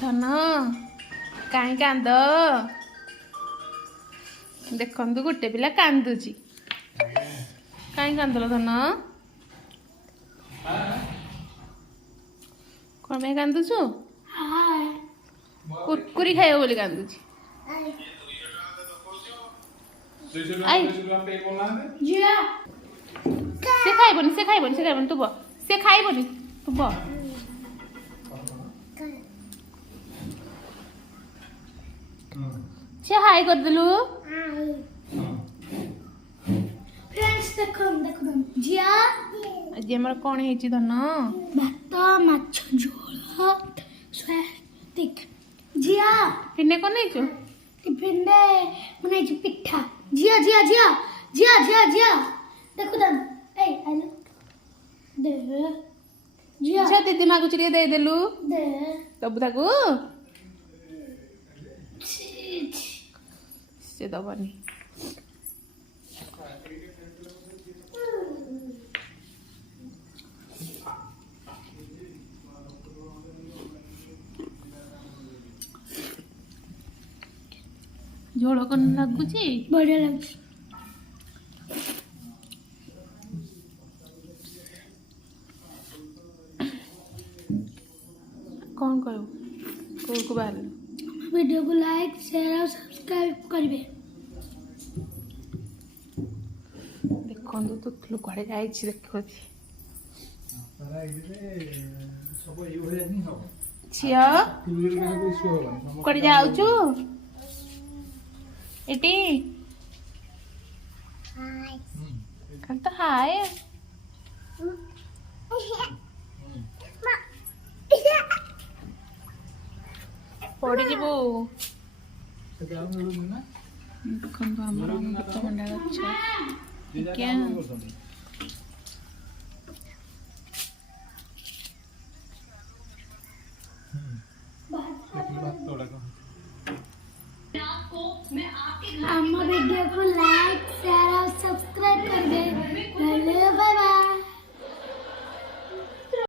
धन कहीं कांद देखु गोटे पिला कांदुची कहीं कांदल धन कौन पे कांदुचु कुरकुरी खाइब बोली कांदुची से खाइबनी तू बो से खाइबनी तू बो से हाय कर देलु फ्रेंड्स देखो देखो जिया आज हमर कोन हेची धन भात माछ झोल स्वादिक जिया पिने कोन हेचो टिफिन रे मने जी पिठा जिया जिया जिया जिया जिया जिया देखो दन ए आलो दे जिया अच्छा दीदी मागु चिरे दे देलु दे तब ताकू से दबनी झोल कौन लगुची बढ़िया लगे कौन करू को बाहर वीडियो को लाइक शेयर और सब्सक्राइब करिवे देखो तो तुलु कुआडे जाइछि देखो छिया कुआडे जाउछु एटी कल तो हाय पड़ी जीवु देखो आमर अमृतभंडा गछ क्या हम वीडियो को